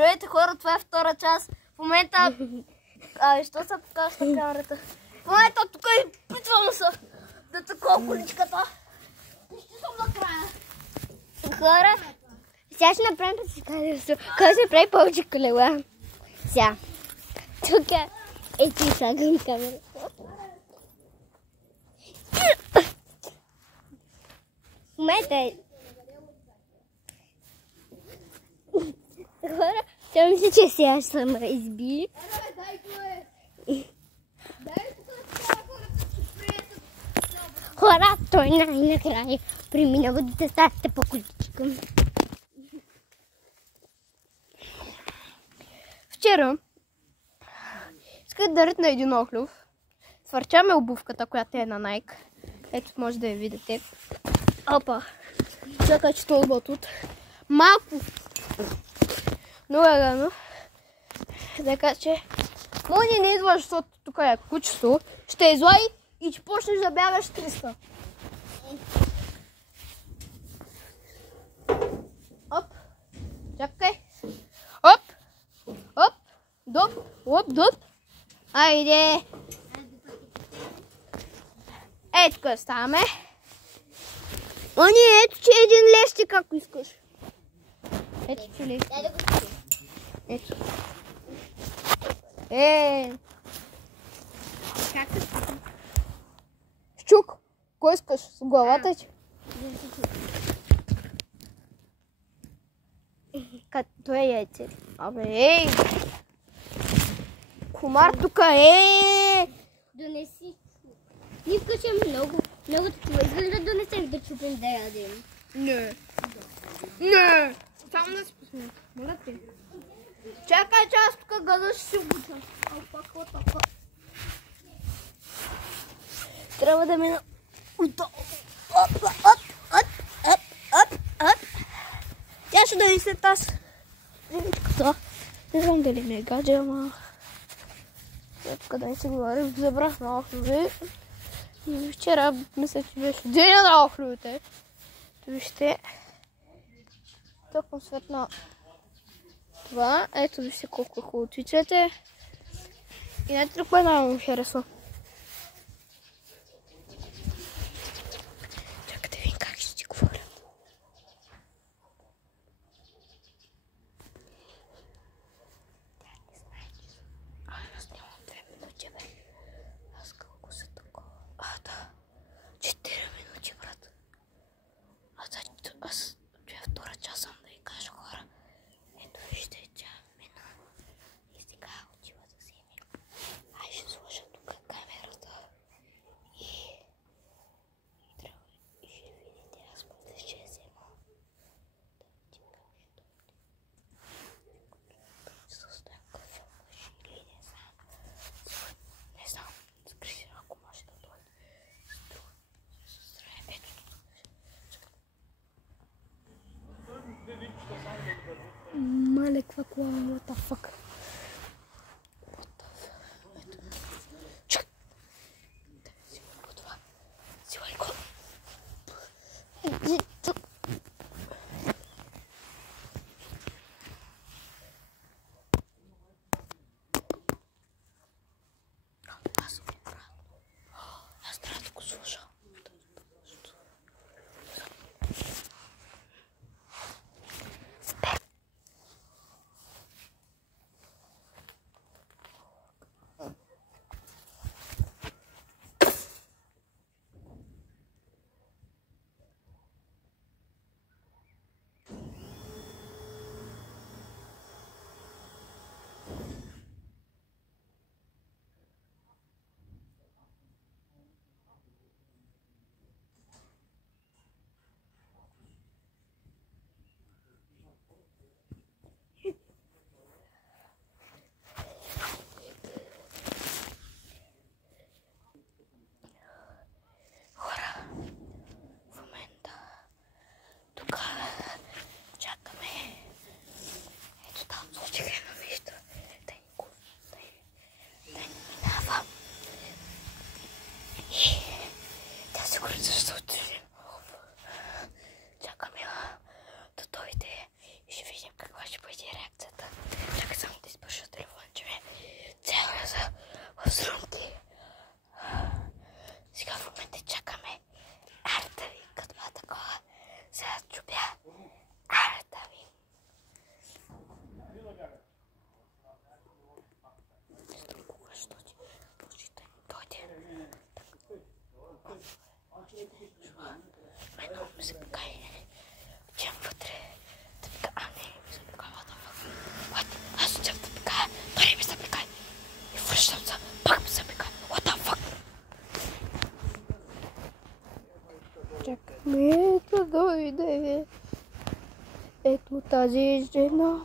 Здравейте хора, това е втора част. В момента... що се покажа на камерата? В момента тук опитвам се да такова количката. Почти съм накрая. Хора, сега ще направим предсказателство. Кой се прави повече колела? Сега. Тук е ти слагам камерата. В момента е... Хора, това мисля, че сега ще съм изби. Дай го е. Дай тук да сега хората ще приятат. Хора, той най-накрая преминава до тестатите по количка. Вчера исках да ритна един охлюв. Свърчаме обувката, която е на Nike. Ето, може да я видите. Опа! Чакай, че това батут. Малко! Много е рано. Така че... Мони не идва, защото тук е кучето. Ще излай и че почнеш да бягаш 300. Оп! Чакай! Оп! Оп! Доп! Оп! Доп! Айде! Ето тук ставаме. Они, ето че един лещик, ако искаш. Ето че лещик. Ето. Как се спи? Щук, кой искаш? С главата ти? Като е яйце. Абе, ей! Комар тук е! Донеси. Ние вкъщаме много такива. Искаш да донесем да чупим да ядем. Не. Не! Само да си посмея. Моля ти. Чакай, че аз тук гъда ще си обуча. Трябва да мина отдолу. Оп. Тя ще донесе тази древичката. Не знам дали ми е гадже, ама... Тук да не си говорим. Забрах на охлюви. И вчера мисля, че беше деня на охлювите. Вижте. Толкова светна това. Ето вижте колко е хубаво цвичете. И не друг път много ми харесва. Чакай да видим как ще ти говоря. Тя не знае, че аз нямам 2 минути, бе. Аз колко са такова. Да. 4 минути, брат. Аз това е втора част съм да ви кажа, хора. Ето вижте, тя мина. И сега отива да вземе. Ай, ще сложа тук камерата. И трябва и ще видите, аз после ще я взема. Да ти кажа с някакъв мъж или не знам. Не знам. Скри, ако може да дойде. Ето тук. Мале, каква кола, what the fuck? Ето. Чакай. Да си го това. Силай го. Тук. Аз трябва да го слуша. ми се пикай. Отивам вътре. Да пика. А, не, ми се пикай. What? Аз отивам да пикая. Той ми се пикай. И връщам се. Пак ми се пикай. What the fuck? Чакаме да дойде. Ето тази жена.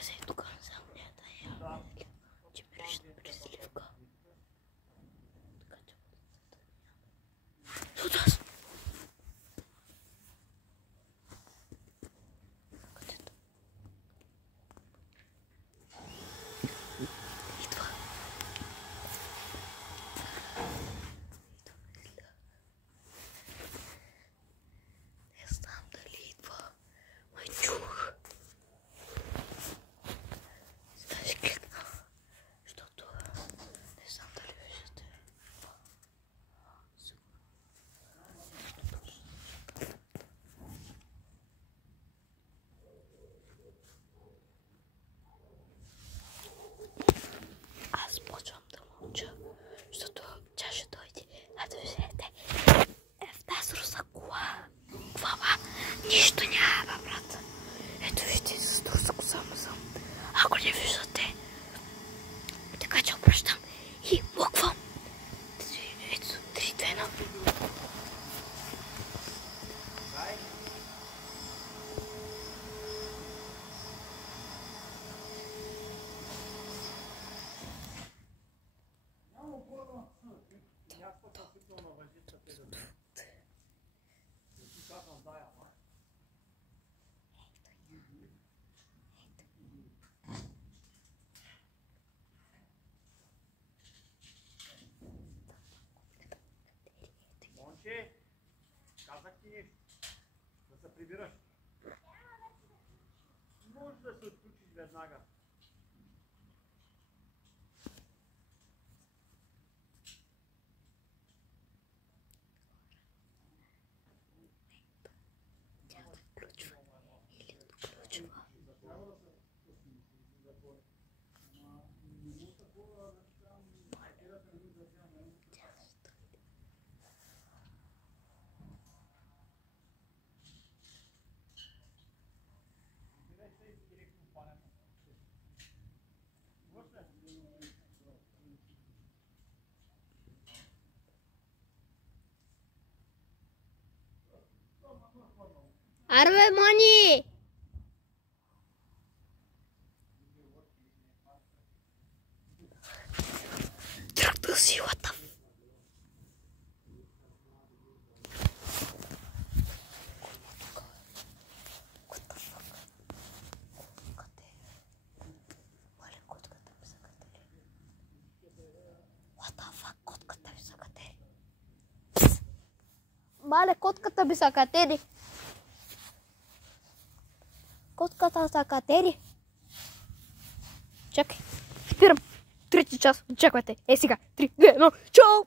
Аз е тук на самията я. Че ми реши да пресливка. Така че бъдат аз. Където? Идва. Не знам дали идва. Май чух. Сега ще кликна, защото не знам дали виждате. Аз почвам да мълча, защото тя ще дойде. А да виждате, в тази руса кола. Глава, нищо няма, брат. Ето вижте, с руса кола съм. Ако не виждате, така че обръщам и лъквам. Ето, 3, 2, 1. Момче, казах ти нещо, да се прибираш. Може да се отключиш веднага. Тя да включва или отключва. Арбе, Мони! Тръгна силата. Мале, котката ми са катери. Котката са катери. Чакай, спирам. Трети час. Очаквайте. Е сега. 3, 2, 1. Чао!